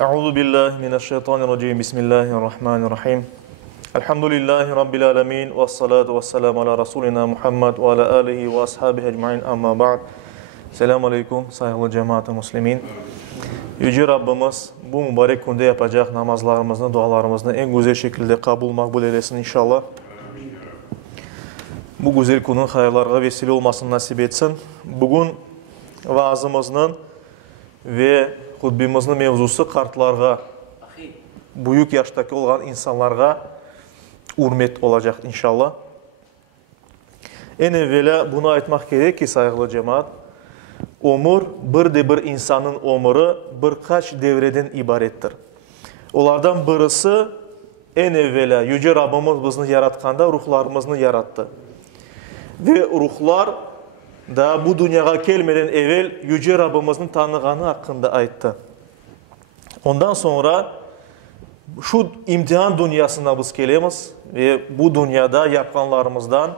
Euzu billahi mineşşeytanirracim. Bismillahirrahmanirrahim. Elhamdülillahi rabbil alamin ve salatu vesselamü ala rasulina Muhammed ve ala alihi ve ashabihi ecmaîn. Amma ba'd. Selamun aleyküm sayılı cemaat-i muslimin. Yüce Rabbimiz bu mübarek günde yapacak namazlarımızı, dualarımızı en güzel şekilde kabul makbul eylesin inşallah. Bu güzel günün hayırlara vesile olmasını nasip etsin. Bugün vaazımızın ve hutbemizin mevzusu kartlarga, büyük yaştaki olan insanlarga hürmet olacak inşallah. En evvela bunu aytmak gerek ki saygılı cemaat, ömür bir insanın ömrü birkaç devreden ibarettir. Onlardan birisi en evvela Yüce Rabbimiz bizni yaratkanda ruhlarımızı yarattı. Ve ruhlar da bu dünyaya gelmeden evvel Yüce Rabbimizin tanıganı hakkında ayttı. Ondan sonra şu imtihan dünyasına biz gelemiz ve bu dünyada yapkanlarımızdan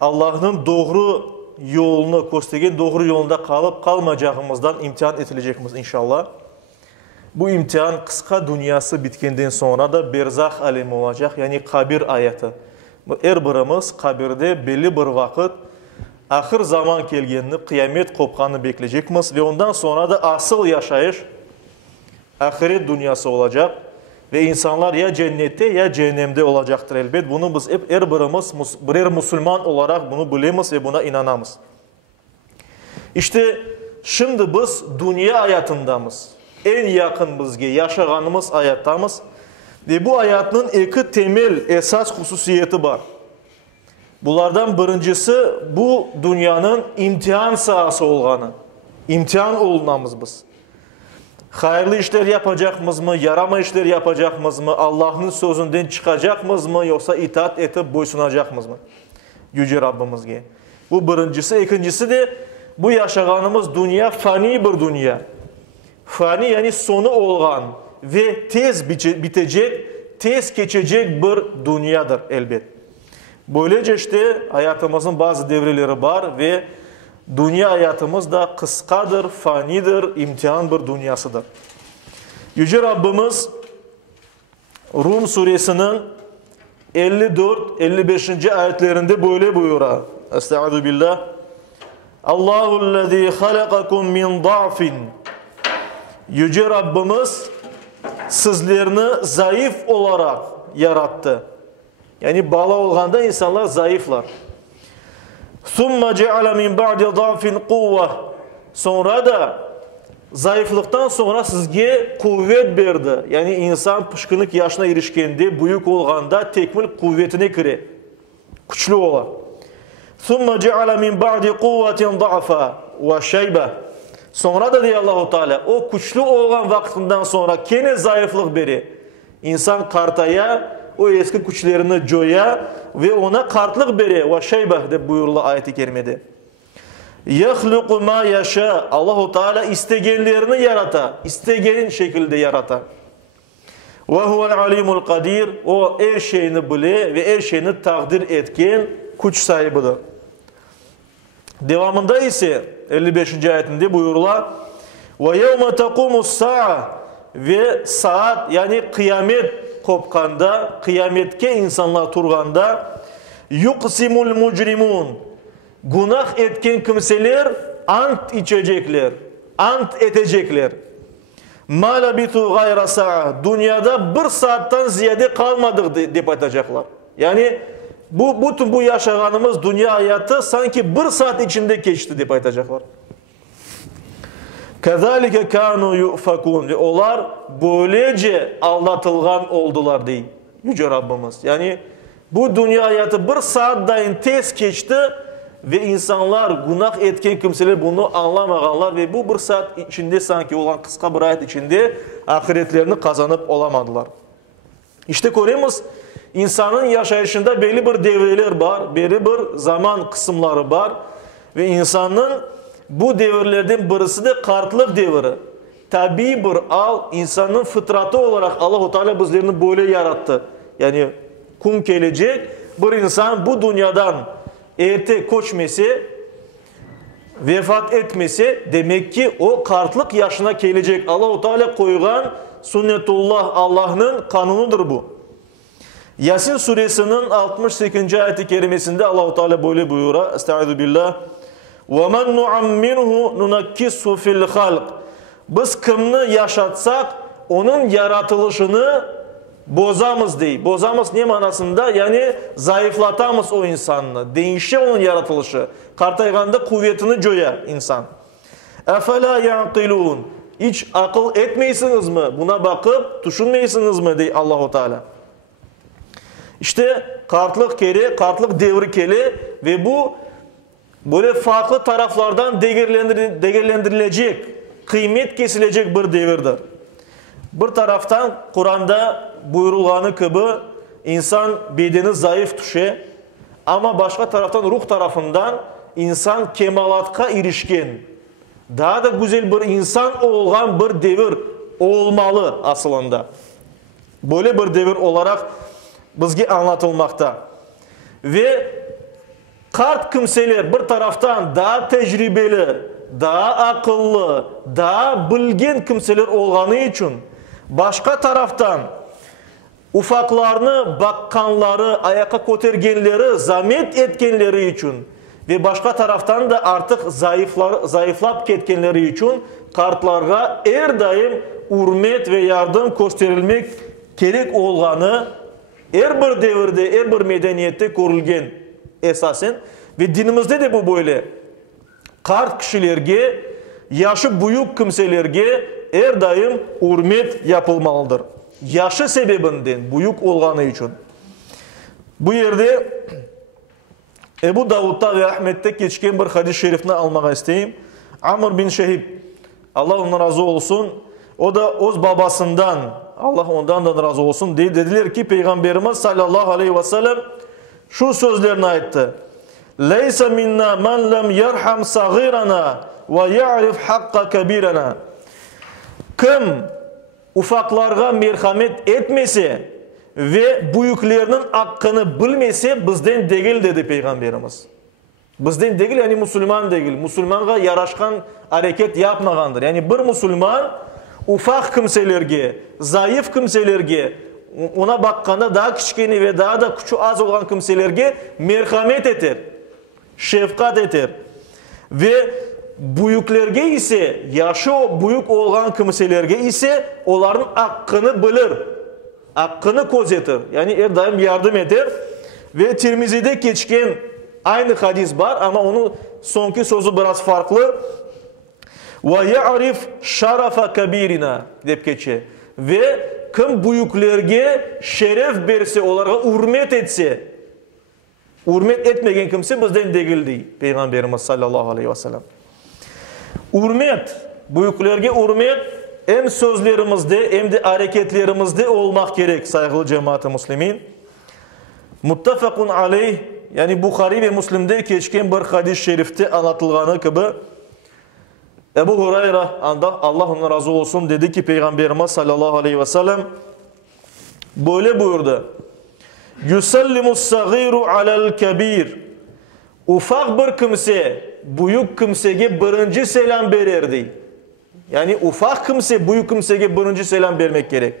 Allah'ın doğru yolunu göstergen doğru yolunda kalıp kalmayacağımızdan imtihan edilecekimiz inşallah. Bu imtihan kısa dünyası bitkenden sonra da berzah alemi olacak, yani kabir hayatı. Her birimiz kabirde belli bir vakit ahir zaman gelgenini, kıyamet kopkanını bekleyecekmiz ve ondan sonra da asıl yaşayış ahiret dünyası olacak ve insanlar ya cennette ya cehennemde olacaktır elbet. Bunu biz hep her birimiz birer Müslüman olarak bunu bilemiz ve buna inanamız. İşte şimdi biz dünya hayatındamız. En yakın bizge yaşaganımız hayattamız ve bu hayatın iki temel esas hususiyeti var. Bunlardan birincisi bu dünyanın imtihan sahası olganı. İmtihan olunamız biz. Hayırlı işler yapacakmız mı, yarama işler yapacakmız mı, Allah'ın sözünden çıkacakmız mı, yoksa itaat etip boysunacakmız mı? Yüce Rabbimizge. Bu birincisi. İkincisi de bu yaşaganımız dünya fani bir dünya. Fani yani sonu olgan ve tez bitecek, tez geçecek bir dünyadır elbet. Böylece işte hayatımızın bazı devreleri var ve dünya hayatımız da kıskadır, fanidir, imtihan bir dünyasıdır. Yüce Rabbimiz Rum suresinin 54-55. ayetlerinde böyle buyuruyor. Estaizu billah. Allahullezî halakakum min da'fin. Yüce Rabbimiz sizlerini zayıf olarak yarattı. Yani bala olganda insanlar zayıflar. ثُمَّ جَعَلَ مِنْ بَعْدِ ضَعْفٍ قُوَّةٍ. Sonra da zayıflıktan sonra sizge kuvvet verdi. Yani insan pışkınlık yaşına erişkende, büyük olganda tekmil kuvvetine kire. Güçlü olan. ثُمَّ جَعَلَ مِنْ بَعْدِ قُوَّةٍ ضَعْفًا وَشَيْبًا. Sonra da diyor Allah-u Teala, o güçlü olan vaktinden sonra kene zayıflık beri. İnsan kartaya, o eski güçlerini joya ve ona kartlık beri. Ve şeybeh de buyurulu ayet-i kerimede. Yahluqu ma yasha. Allah-u Teala istegenlerini yarata. İstegen şekilde yarata. Ve huvel alimul kadir. O her şeyini bile ve her şeyini takdir etken güç sahibidir. Devamında ise 55. ayetinde buyurula. Ve yevme taqumus sa'a. Ve saat yani kıyamet kopkanda, kıyametke insanlar turganda yuqsimul mucrimun. Günah etken kimseler ant içecekler, ant edecekler. Ma labitu gayra sa'a. Dünyada bir saatten ziyade kalmadık deyip atacaklar. Yani bütün bu yaşaganımız dünya hayatı sanki bir saat içinde geçti deyip atacaklar. Kezalike kanu yufakun. Ve onlar böylece aldatılgan oldular değil Yüce Rabbimiz. Yani bu dünya hayatı bir saat daim tez geçti ve insanlar günah etken kimseler bunu anlamaganlar ve bu bir saat içinde sanki olan kısa bir hayat içinde ahiretlerini kazanıp olamadılar. İşte görüyoruz insanın yaşayışında belli bir devreler var, belli bir zaman kısımları var ve insanın bu devirlerden birisi de kartlık devri. Tabi bir insanın fıtratı olarak Allah-u Teala bizlerini böyle yarattı. Yani kun gelecek bir insan bu dünyadan erte koşmesi, vefat etmesi demek ki o kartlık yaşına gelecek. Allah-u Teala koygan Sünnetullah, Allah'ın kanunudur bu. Yasin suresinin 68. ayet-i kerimesinde Allah-u Teala böyle buyuruyor. Estaizu billah. وَمَنْ نُعَمِّنْهُ نُنَكِّسُ فِي الْخَلْقِ. Biz kimni yaşatsak onun yaratılışını bozamız değil. Bozamız ne manasında? Yani zayıflatamız o insanı. Değişir onun yaratılışı. Kartayganda kuvvetini joya insan. اَفَلَا يَعْقِلُونَ. Hiç akıl etmeysiniz mi? Buna bakıp düşünmeysiniz mi? Diye Allah-u Teala. İşte kartlık keli, kartlık devri keli ve bu böyle farklı taraflardan değerlendirilecek, kıymet kesilecek bir devirdir. Bir taraftan Kur'an'da buyurulğanı gibi insan bedeni zayıf düşe ama başka taraftan ruh tarafından insan kemalatka erişken, daha da güzel bir insan olan bir devir olmalı aslında. Böyle bir devir olarak bizge anlatılmakta. Ve kart kimseler bir taraftan daha tecrübeli, daha akıllı, daha bilgin kimseler olganı için başka taraftan ufaklarını bakkanları, ayaka kotergenleri, zahmet etkenleri için ve başka taraftan da artık zayıflap ketkenleri için kartlarga her daim hürmet ve yardım gösterilmek gerek olganı her bir devirde, her bir medeniyette görülgen esasen ve dinimizde de bu böyle. Kart kişilerge, yaşı büyük kimselerge her daim hürmet yapılmalıdır. Yaşı sebebinden, büyük olganı için. Bu yerde Ebu Davud'da ve Ahmet'te geçken bir hadis-i şerifini almak isteyeyim. Amr bin Şehib, Allah ondan razı olsun, o da öz babasından, Allah ondan da razı olsun diye dediler ki Peygamberimiz sallallahu aleyhi ve sellem şu sözlerini ayıttı. Leysa minna men lem yerham sagirana ve ya'rif hakka kebirana. Kim ufaklarga merhamet etmese ve büyüklerinin hakkını bilmese bizden değil dedi Peygamberimiz. Bizden değil yani Müslüman değil. Müslümana yaraşkan hareket yapmagandır. Yani bir Müslüman ufak kimselerge, zayıf kimselerge, ona bakkanda daha küçükeni ve daha da küçük az olan kimselerge merhamet eter, şefkat eter. Ve büyüklerge ise, yaşı büyük olan kimselerge ise onların hakkını bilir, hakkını gözetir. Yani her daim yardım eder. Ve Tirmizi'de geçken aynı hadis var ama onun sonki sözü biraz farklı. Ve ya'rif şarafa kabirina dep geçe. Ve kim büyüklerge şeref berse, onlara hürmet etse, hürmet etmegen kimse bizden değil değil. Peygamberimiz sallallahu aleyhi ve sellem. Hürmet, büyüklerge hürmet hem sözlerimizde hem de hareketlerimizde olmak gerek saygılı cemaat-i muslimin. Muttafakun aleyh, yani Bukhari ve Müslim'de geçken bir hadis-i şerifte anlatılganı gibi Ebu Hureyre Allah ondan razı olsun dedi ki Peygamberimiz sallallahu aleyhi ve sellem böyle buyurdu. Yusallimus sagiru alel kebir. Ufak bir kimse büyük kimsege birinci selam verirdi. Yani ufak kimse büyük kimsege birinci selam vermek gerek.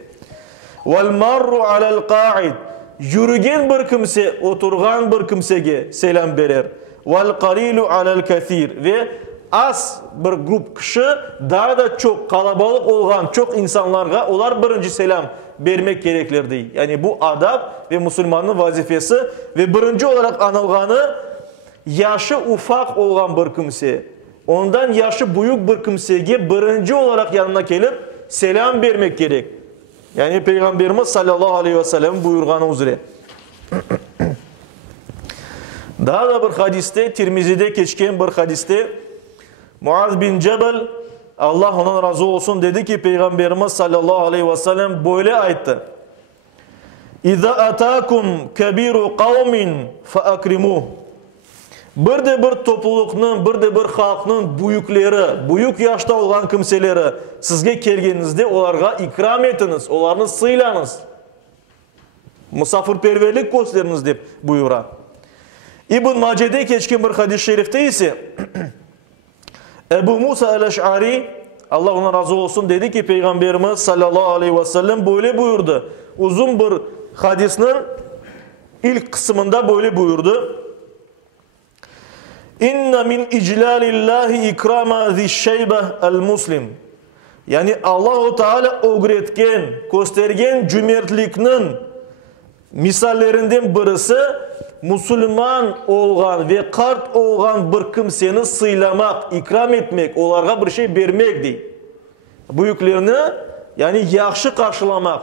Vel marru alel qa'id. Yürügen bir kimse oturgan bir kimsege selam verir. Vel qalilu alel kathir. Ve az bir grup kişi daha da çok kalabalık olan çok insanlarga onlar birinci selam vermek gerekirdi. Yani bu adab ve Müslümanın vazifesi ve birinci olarak anılganı yaşı ufak olan bir kimse. Ondan yaşı büyük bir kimseye birinci olarak yanına gelip selam vermek gerek. Yani Peygamberimiz sallallahu aleyhi ve sellem buyurganı üzere. Daha da bir hadiste, Tirmizi'de geçken bir hadiste Muaz bin Cebel, Allah ondan razı olsun dedi ki Peygamberimiz sallallahu aleyhi ve sellem böyle ayıttı. İza atakum kebiru kavmin fa akrimuh. Bir de bir toplulukның, bir de bir halkның büyükleri, büyük yaşta olan kimseleri sizge kelgenizde onlarga ikram etiniz, onlarni sıylanız. Musafirperverlik gösteriniz dep buyura. İbn Mace'de geçken bir hadis-i şerifte ise Ebu Musa el-Eş'ari Allah ona razı olsun, dedi ki Peygamberimiz sallallahu aleyhi ve sellem böyle buyurdu. Uzun bir hadisinin ilk kısmında böyle buyurdu. İnne min iclalillahi ikrama zişşeybeh el muslim. Yani Allah-u Teala öğretken, göstergen cömertliknin misallerinden birisi Müslüman olgan ve kart olgan bir kimseni sıylamak, ikram etmek, onlara bir şey vermek değil. Büyüklerini yani yaxşı karşılamak.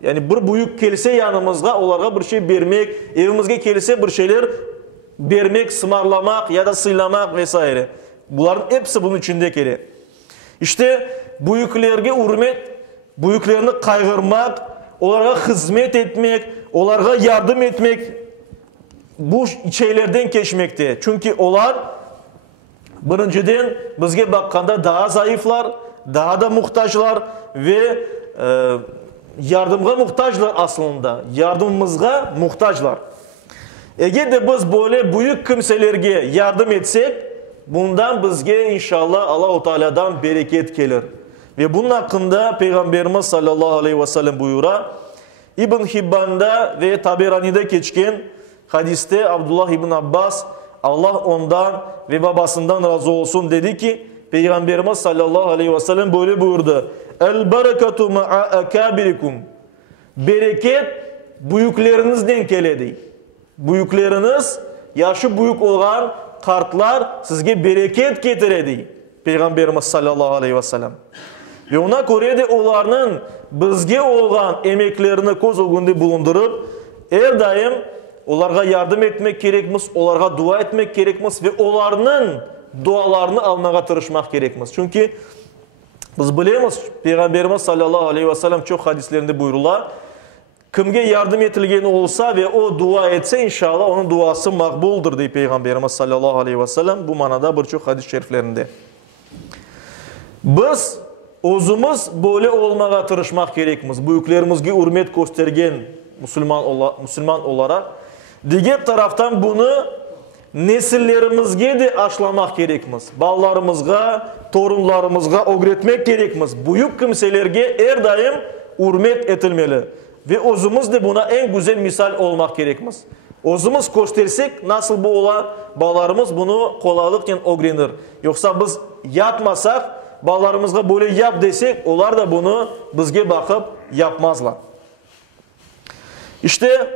Yani bir büyük gelse yanımızda onlara bir şey vermek, evimizde gelse bir şeyler vermek, sımarlamak ya da sıylamak vesaire. Bunların hepsi bunun içinde gelir. İşte büyüklerge hürmet, büyüklerini kaygırmak, onlara hizmet etmek, onlara yardım etmek bu şeylerden geçmekte. Çünkü onlar birinciden bizge bakkanda daha zayıflar, daha da muhtaçlar ve yardımga muhtaçlar aslında. Yardımımızga muhtaçlar. Eğer de biz böyle büyük kimselerge yardım etsek, bundan bizge inşallah Allah-u Teala'dan bereket gelir. Ve bunun hakkında Peygamberimiz sallallahu aleyhi ve sellem buyura, İbn Hibban'da ve Taberani'de geçken hadiste Abdullah İbn Abbas, Allah ondan ve babasından razı olsun, dedi ki Peygamberimiz sallallahu aleyhi ve sellem böyle buyurdu. El berekatu ma'a akabirikum. Bereket büyüklerinizden geledi. Büyükleriniz, yaşı büyük olan kartlar sizge bereket getiredi. Peygamberimiz sallallahu aleyhi ve sellem. Ve ona göre de onların bizge olan emeklerini göz önünde bulundurup her daim onlara yardım etmek gerekmez, onlara dua etmek gerekmez ve onların dualarını almaya tırışmak gerekmez. Çünkü biz bilemiz Peygamberimiz sallallahu aleyhi ve sellem çok hadislerinde buyururlar. Kimge yardım etilgen olsa ve o dua etse inşallah onun duası makbuldur diye Peygamberimiz sallallahu aleyhi ve sellem bu manada birçok hadis şeriflerinde. Biz özümüz böyle olmaya tırışmak gerekmez. Büyüklerimizge hürmet göstergen Müslüman olarak. Diğer taraftan bunu nesillerimizge de aşılamak gerekmez. Ballarımızga, torunlarımızga öğretmek gerekmez. Büyük kimselerge her daim hürmet etilmeli. Ve özümüz de buna en güzel misal olmak gerekmez. Özümüz göstersek nasıl bu ola, ballarımız bunu kolaylıkla öğrenir. Yoksa biz yapmasak, ballarımızga böyle yap desek, onlar da bunu bizge bakıp yapmazlar. İşte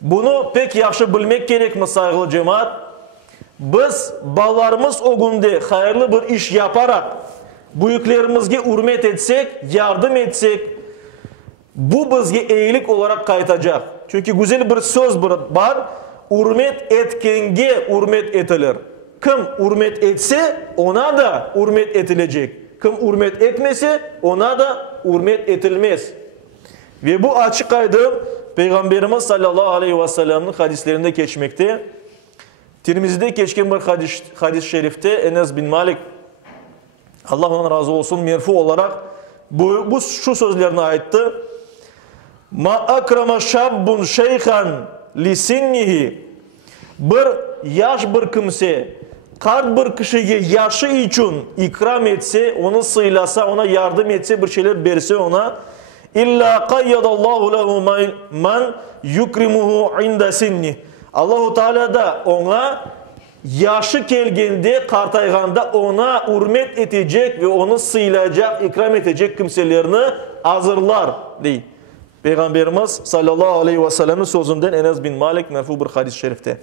bunu pek yaxşı bilmek gerekmez saygılı cemaat. Biz ballarımız o günde hayırlı bir iş yaparak büyüklerimizge hürmet etsek, yardım etsek, bu bizge iyilik olarak kaytacak. Çünkü güzel bir söz var. Hürmet etkenge hürmet etilir. Kim hürmet etse ona da hürmet etilecek. Kim hürmet etmese ona da hürmet etilmez. Ve bu açık aydın Peygamberimiz sallallahu aleyhi ve sellem'in hadislerinde geçmekte. Tirmizi'de geçken bir hadis-i şerifte Enes bin Malik, Allah ona razı olsun, merfu olarak bu şu sözlerini aitti. Ma akrama şabbun şeyhan li sinnihi. Bir yaş bir kimse kart bir kişiye yaşı için ikram etse, onu sıylasa, ona yardım etse, bir şeyler verse ona, İlla qayyadallahu lehu man yukrimuhu inda sinni. Allahu Teala da ona yaşı gelgende, kartayganda ona hürmet edecek ve onu sıylayacak, ikram edecek kimselerini hazırlar diye. Peygamberimiz sallallahu aleyhi ve sellem'in sözünden Enes bin Malik merfu bir hadis-i şerifte.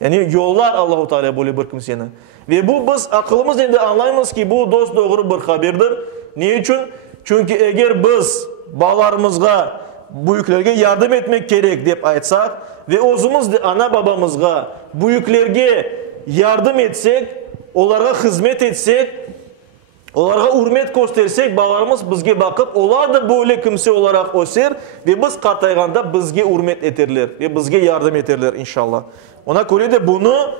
Yani yollar Allahu Teala böyle bir kimsene. Ve bu biz akılımız ile anlayımız ki bu dost doğru bir haberdir. Niye için? Çünkü eğer biz bağlarımızga, büyüklerge yardım etmek gerek deyip aytsak ve özümüz de ana babamızga, büyüklerge yardım etsek, onlara hizmet etsek, onlara hürmet göstersek, bağlarımız bizge bakıp, onlar da böyle kimse olarak öser ve biz kartayganda bizge hürmet etirler ve bizge yardım etirler inşallah. Ona göre de bunu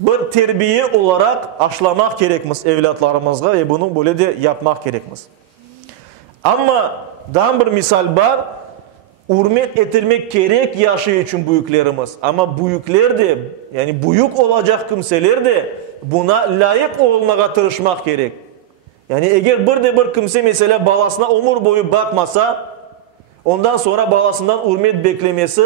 bir terbiye olarak aşılamak gerekmez evlatlarımızga ve bunu böyle de yapmak gerekmez. Ama daha bir misal var. Hürmet etilmek gerek yaşı için büyüklerimiz. Ama büyükler de, yani büyük olacak kimseler de buna layık olmaya tırışmak gerek. Yani eğer bir kimse mesela balasına ömür boyu bakmasa, ondan sonra balasından hürmet beklemesi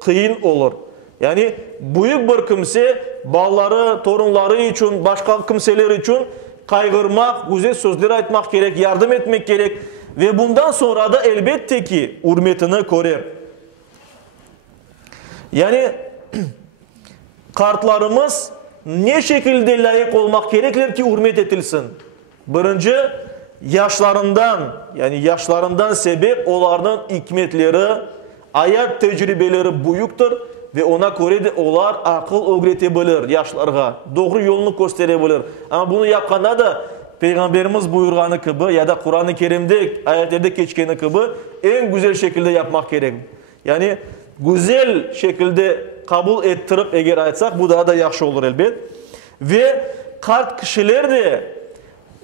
kıyın olur. Yani büyük bir kimse balları, torunları için, başka kimseler için kaygırmak, güzel sözler aytmak gerek, yardım etmek gerek ve bundan sonra da elbette ki hürmetini korur. Yani kartlarımız ne şekilde layık olmak gereklir ki hürmet edilsin? Birinci, yaşlarından sebep onların hikmetleri, hayat tecrübeleri büyüktür ve ona göre de onlar akıl öğretebilir yaşlarga, doğru yolunu gösterebilir. Ama bunu yapkanda da Peygamberimiz buyurganı gibi ya da Kur'an-ı Kerim'de ayetlerde geçkeni gibi en güzel şekilde yapmak gerek. Yani güzel şekilde kabul ettirip eğer aytsak bu daha da yaxşı olur elbet. Ve kart kişiler de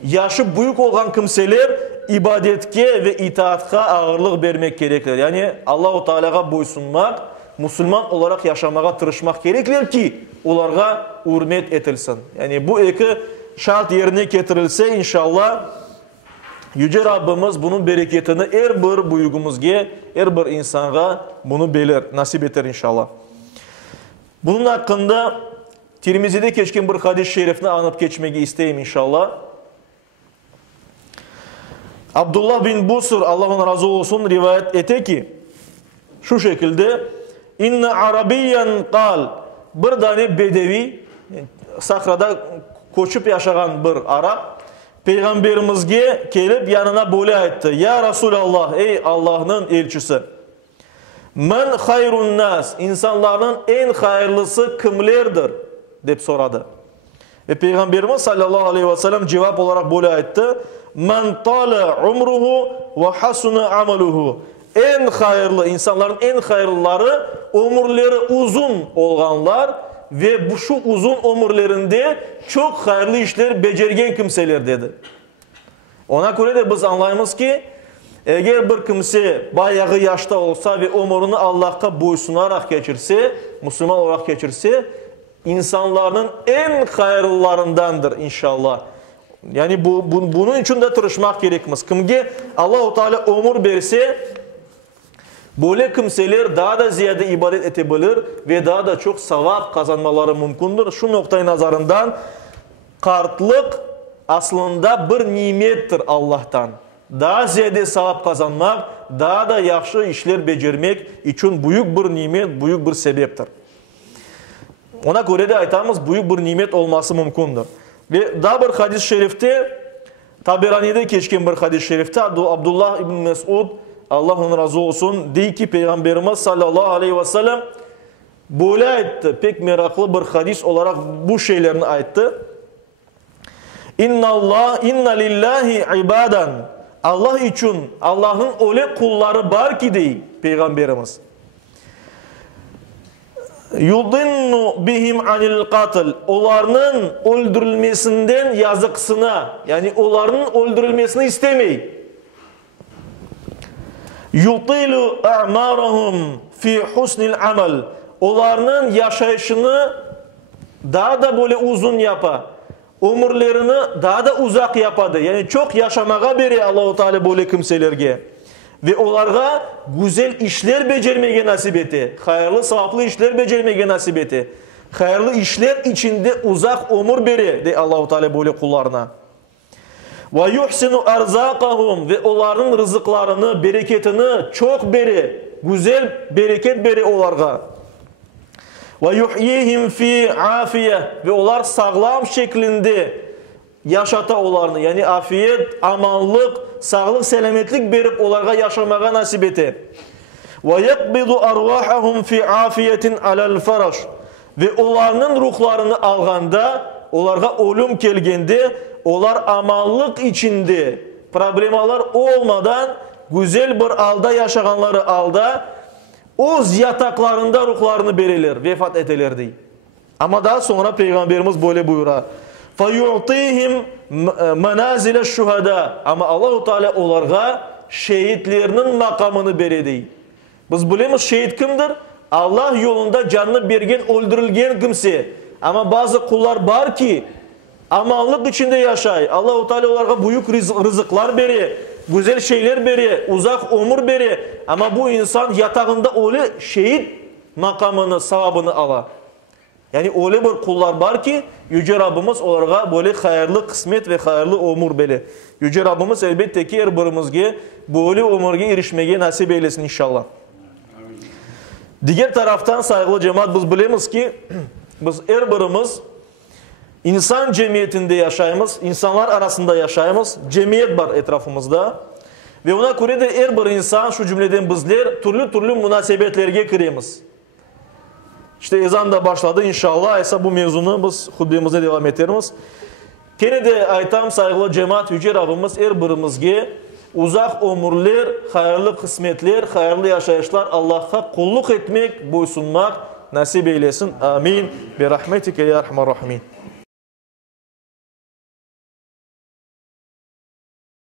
yaşı büyük olan kimseler ibadetke ve itaatka ağırlık vermek gerekir. Yani Allah-u Teala'ga boysunmak, Müslüman olarak yaşamaya tırışmak gerekir ki onlara hürmet etilsin. Yani bu iki şart yerine getirilse inşallah Yüce Rabbimiz bunun bereketini her bir buyugumuzga, her bir insana bunu belir, nasip eter inşallah. Bunun hakkında Tirmizi'de geçken bir hadis-i şerifini anıp geçmeyi isteyeyim inşallah. Abdullah bin Busr, Allah ona razı olsun, rivayet ete ki şu şekilde inne arabiyyen kal, bir tane bedevi sahrada koşup yaşayan bir Arap Peygamberimizge gelip yanına böyle aytdı. Ya Resulallah, ey Allah'ın elçisi. Men hayrun nas, insanların en hayırlısı kimlerdir? Dep soradı. Ve Peygamberimiz sallallahu aleyhi ve sellem cevap olarak böyle aytdı. Men tala umruhu ve hasuna amaluhu. En hayırlı, insanların en hayırlıları ömürleri uzun olanlar ve bu şu uzun ömürlerinde çok hayırlı işler becergen kimseler dedi. Ona göre de biz anlayımız ki eğer bir kimse bayağı yaşta olsa ve ömrünü Allah'a boysunarak geçirse, Müslüman olarak geçirse insanların en hayırlılarındandır inşallah. Yani bunun için de tırışmak gerekmez. Kimge Allah-u Teala ömür verse böyle kimseler daha da ziyade ibadet edebilir ve daha da çok sevap kazanmaları mümkündür. Şu noktayı nazarından kartlık aslında bir nimettir Allah'tan. Daha ziyade sevap kazanmak, daha da yaxşı işler becermek için büyük bir nimet, büyük bir sebeptir. Ona göre de aytamız büyük bir nimet olması mümkündür. Ve daha bir hadis-i şerifte, Taberani'de geçken bir hadis-i şerifte Abdullah ibn Mesud, Allah onun razı olsun, deyip ki Peygamberimiz sallallahu aleyhi ve sellem böyle ayttı. Pek meraklı bir hadis olarak bu şeylerini ayttı. İnna lillahi ibadan. Allah için Allah'ın öyle kulları var ki dey Peygamberimiz. Yudinnu bihim anil qatl. Onların öldürülmesinden yazıksına, yani onların öldürülmesini istemeyin. Yutilu a'marahum fi husnil amel. Onların yaşayışını daha da böyle uzun yapa. Ömürlerini daha da uzak yapadı. Yani çok yaşamaya beri Allah-u Teala böyle kimselerge. Ve onlara güzel işler becermeye nasip etti. Hayırlı, sevaplı işler becermeye nasip etti. Hayırlı işler içinde uzak ömür beri de Allah-u Teala böyle kullarına. Ve yuhsinu arzakahum, ve onların rızıklarını, bereketini çok beri, güzel bereket beri onlara. Ve yuhyihim fi afiye, ve onlar sağlam şeklinde yaşata onlarını, yani afiyet, amanlık, sağlık, selametlik berip onlara yaşamaya nasip etti. Ve yakbidu arvahahum fi afiyetin alal faraş, ve onların ruhlarını alganda, onlara ölüm gelgende, onlar amanlık içinde, problemalar olmadan güzel bir alda yaşayanları alda, öz yataklarında ruhlarını verirler, vefat edelerdi. Ama daha sonra Peygamberimiz böyle buyurar. فَيُعْطِيهِمْ مَنَازِلَ الشُّهَدَى. Ama Allah-u Teala onlara şehitlerinin makamını veredi. Biz bilemiz şehit kimdir? Allah yolunda canını bergen, öldürülgen kimse. Ama bazı kullar var ki amanlık içinde yaşay. Allah-u Teala onlara büyük rızıklar beri, güzel şeyler beri, uzak ömür beri. Ama bu insan yatağında öyle şehit makamını, savabını ala. Yani öyle bir kullar var ki Yüce Rabbimiz onlara böyle hayırlı kısmet ve hayırlı ömür beri. Yüce Rabbimiz elbette ki her birimizge böyle ömürge erişmeye nasip eylesin inşallah. Diğer taraftan saygılı cemaat biz bilemiz ki biz her birimiz insan cemiyetinde yaşayımız, insanlar arasında yaşayımız, cemiyet var etrafımızda. Ve ona göre de her bir insan şu cümleden bizler türlü münasebetlerge kiremiz. İşte ezan da başladı inşallah. Esa bu mevzunu biz hutbemizde devam ederiz. Kene de aytam saygılı cemaat Yüce Rabbimiz her birimizge uzak ömürler, hayırlı kısmetler, hayırlı yaşayışlar Allah'a kulluk etmek, boysunmak nasip eylesin. Amin. Bi rahmetike ya rahman rahimin.